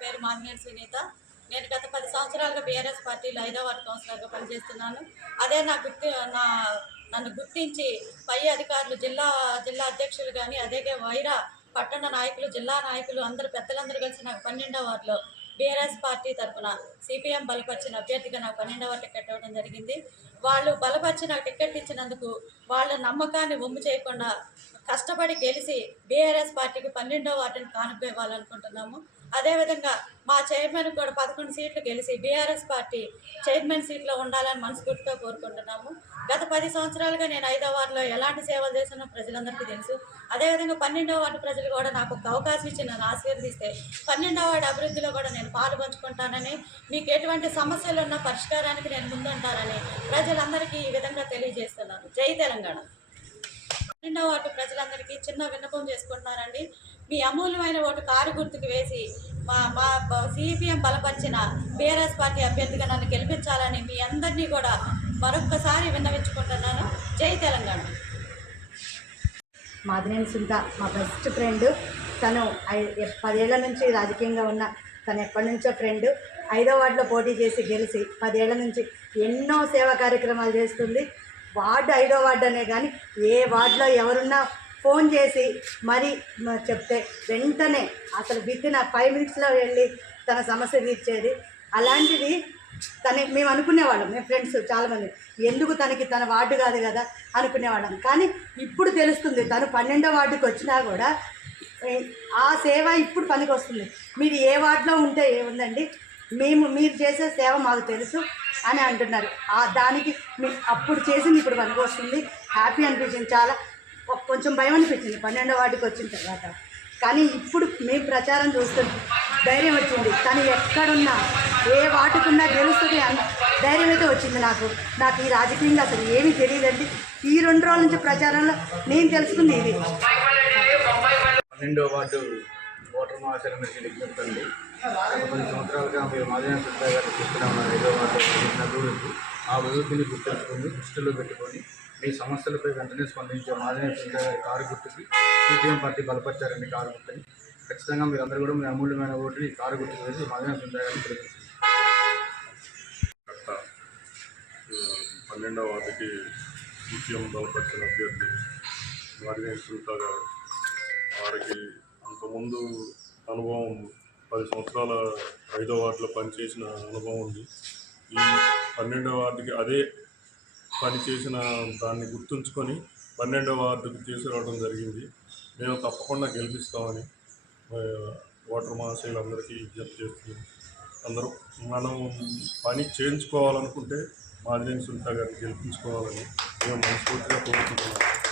పేరు మాన్నేని సునీత. నేను గత పది సంవత్సరాలుగా బీఆర్ఎస్ పార్టీలో హైదరాబాద్ కౌన్సిలర్గా పనిచేస్తున్నాను. అదే నా గుర్తి నా నన్ను గుర్తించి పై అధికారులు జిల్లా జిల్లా అధ్యక్షులు కానీ అదే వైరా పట్టణ నాయకులు జిల్లా నాయకులు అందరు పెద్దలందరూ కలిసి నాకు పన్నెండవ వార్డులో బీఆర్ఎస్ పార్టీ తరఫున సిపిఎం బలపరిచిన అభ్యర్థిగా నాకు పన్నెండవ టికెట్ ఇవ్వడం జరిగింది. వాళ్ళు బలపరిచిన టికెట్ ఇచ్చినందుకు వాళ్ళ నమ్మకాన్ని ఒమ్ము చేయకుండా కష్టపడి గెలిచి బీఆర్ఎస్ పార్టీకి పన్నెండవ వార్డుని కానుక ఇవ్వాలనుకుంటున్నాము. అదేవిధంగా మా చైర్మన్ కూడా పదకొండు సీట్లు గెలిచి బీఆర్ఎస్ పార్టీ చైర్మన్ సీట్లో ఉండాలని మనస్ఫూర్తితో కోరుకుంటున్నాము. గత పది సంవత్సరాలుగా నేను ఐదో వార్డులో ఎలాంటి సేవలు చేస్తున్నా ప్రజలందరికీ తెలుసు. అదేవిధంగా పన్నెండవ వార్డు ప్రజలు కూడా నాకు ఒక అవకాశం ఇచ్చి నన్ను ఆశీర్వదిస్తే పన్నెండవ వార్డు అభివృద్ధిలో కూడా నేను పాలు పంచుకుంటానని మీకు ఎటువంటి సమస్యలు ఉన్న పరిష్కారానికి నేను ముందుంటానని ప్రజలందరికీ ఈ విధంగా తెలియజేస్తున్నాను. జై తెలంగాణ. పన్నెండవ వార్డు ప్రజలందరికీ చిన్న విన్నపం చేసుకుంటున్నారండి. మీ అమూల్యమైన ఓటు కారు గుర్తుకు వేసి మా మా సిపిఎం బలపరిచిన బీఆర్ఎస్ పార్టీ అభ్యర్థిగా నన్ను గెలిపించాలని మీ అందరినీ కూడా మరొక్కసారి విన్నవించుకుంటున్నాను. జై తెలంగాణ. మాదినేని సుంత మా బెస్ట్ ఫ్రెండ్. తను ఐ- పదేళ్ళ నుంచి రాజకీయంగా ఉన్న తను ఎప్పటి నుంచో ఫ్రెండ్. ఐదో వార్డులో పోటీ చేసి గెలిచి పదేళ్ళ నుంచి ఎన్నో సేవా కార్యక్రమాలు చేస్తుంది. వార్డు ఐదో వార్డు అనే కానీ ఏ వార్డులో ఎవరున్నా ఫోన్ చేసి మరి చెప్తే వెంటనే అసలు విత్ ఇన్ ఫైవ్ మినిట్స్లో వెళ్ళి తన సమస్య తీర్చేది. అలాంటిది తన మేము అనుకునేవాళ్ళం మేము ఫ్రెండ్స్ చాలామంది. ఎందుకు తనకి తన వార్డు కాదు కదా అనుకునేవాళ్ళం. కానీ ఇప్పుడు తెలుస్తుంది తను పన్నెండో వార్డుకి వచ్చినా కూడా ఆ సేవ ఇప్పుడు పనికి వస్తుంది మీరు ఏ వార్డులో ఉంటే ఏముందండి? మేము మీరు చేసే సేవ మాకు తెలుసు అని అంటున్నారు. ఆ దానికి అప్పుడు చేసింది ఇప్పుడు పనికి వస్తుంది. హ్యాపీ అనిపించింది చాలా. కొంచెం భయం అనిపించింది. పన్నెండో వాటికి వచ్చిన తర్వాత. కానీ ఇప్పుడు మేము ప్రచారం చూస్తుంది ధైర్యం వచ్చింది. తను ఎక్కడున్నా ఏ వాటికున్నా గెలుస్తుంది అన్న ధైర్యం అయితే వచ్చింది నాకు. నాకు ఈ రాజకీయంగా అసలు ఏమీ తెలియదండి. ఈ రెండు రోజుల నుంచి ప్రచారంలో నేను తెలుసుకుంది ఇది పన్నెండో వార్డు ఓటర్ మహాశైలందరికీ విజ్ఞప్తి విజ్ఞప్తండి కొన్ని సంవత్సరాలుగా మీరు మాదిరి సుబ్బయ్య గారు చూస్తూనే హైదరాబాద్ అభివృద్ధి ఆ అభివృద్ధిని గుర్తుంచుకొని దృష్టిలో పెట్టుకొని మీ సమస్యలపై వెంటనే స్పందించే మాదిరి సుబ్బయ్య గారి కారు గుర్తుకి సిపిఎం పార్టీ బలపరిచారండి కారు గుర్తుని. ఖచ్చితంగా మీరందరూ కూడా మీ అమూల్యమైన ఓటుని కారు గుర్తు వేసి మాదిరి సుబ్బయ్య గారిని గెలిపించారు పన్నెండవ వార్డుకి సిపిఎం బలపరిచిన అభ్యర్థి వారిని సునీత గారు. ముందు అనుభవం పది సంవత్సరాల ఐదో వార్డులో పనిచేసిన అనుభవం ఉంది. ఈ పన్నెండవ వార్డుకి అదే పని చేసిన దాన్ని గుర్తుంచుకొని పన్నెండవ వార్డుకి తీసుకురావడం జరిగింది. మేము తప్పకుండా గెలిపిస్తామని ఆ, ఓటర్ అందరికీ విజ్ఞప్తి చేస్తున్నాం. అందరూ మనం పని చేయించుకోవాలనుకుంటే మాదినేని సునీత గారిని గెలిపించుకోవాలని మేము మనస్ఫూర్తిగా కోరుకుంటున్నాం.